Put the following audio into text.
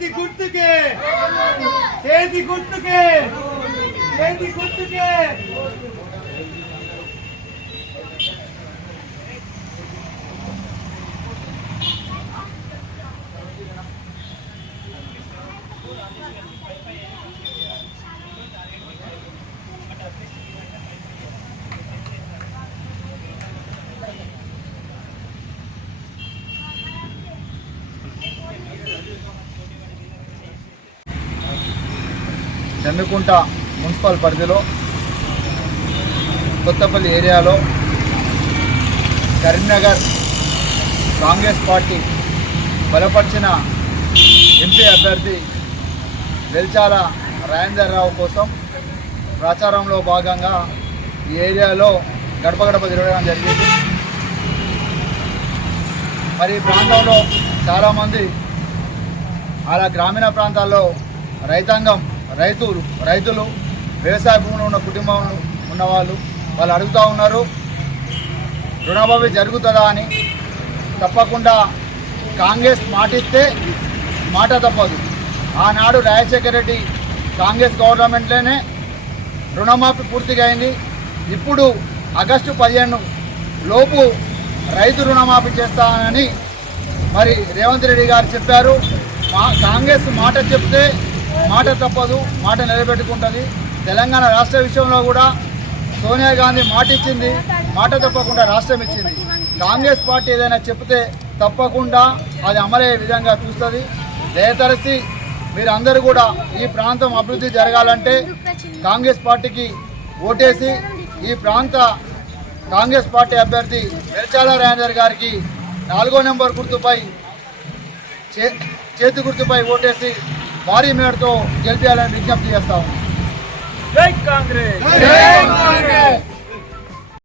చేతి గుర్తుకే చేతి గుర్తుకే చేతి గుర్తుకే చంద్రకుంట మున్సిపల్ పరిధిలో కొత్తపల్లి ఏరియాలో కరీంనగర్ కాంగ్రెస్ పార్టీ బలపరిచిన ఎంపీ అభ్యర్థి వెల్చాల రాజేందర్ రావు కోసం ప్రచారంలో భాగంగా ఈ ఏరియాలో గడప గడప తిరగడం జరిగింది. మరి ఈ ప్రాంతంలో చాలామంది అలా గ్రామీణ ప్రాంతాల్లో రైతాంగం రైతులు రైతులు వ్యవసాయ భూములు ఉన్న కుటుంబంలో ఉన్నవాళ్ళు వాళ్ళు అడుగుతూ ఉన్నారు రుణమాఫీ జరుగుతుందా అని. తప్పకుండా కాంగ్రెస్ మాటిస్తే మాట తప్పదు. ఆనాడు రాజశేఖర రెడ్డి కాంగ్రెస్ గవర్నమెంట్లోనే రుణమాఫీ పూర్తిగా అయింది. ఇప్పుడు ఆగస్టు పదిహేను లోపు రైతు రుణమాఫీ చేస్తానని మరి రేవంత్ రెడ్డి గారు చెప్పారు. మా కాంగ్రెస్ మాట చెప్తే మాట తప్పదు మాట నిలబెట్టుకుంటుంది. తెలంగాణ రాష్ట్ర విషయంలో కూడా సోనియా గాంధీ మాట ఇచ్చింది మాట తప్పకుండా రాష్ట్రం ఇచ్చింది. కాంగ్రెస్ పార్టీ ఏదైనా చెప్తే తప్పకుండా అది అమలయ్యే విధంగా చూస్తుంది. దయతరచి మీరందరూ కూడా ఈ ప్రాంతం అభివృద్ధి జరగాలంటే కాంగ్రెస్ పార్టీకి ఓటేసి ఈ ప్రాంత కాంగ్రెస్ పార్టీ అభ్యర్థి వెల్చాల రాజేందర్ గారికి నాలుగో నెంబర్ గుర్తుపై చే- చేతి గుర్తుపై ఓటేసి भारी मेड तो गेल विज्ञप्ति जय कांग्रेस।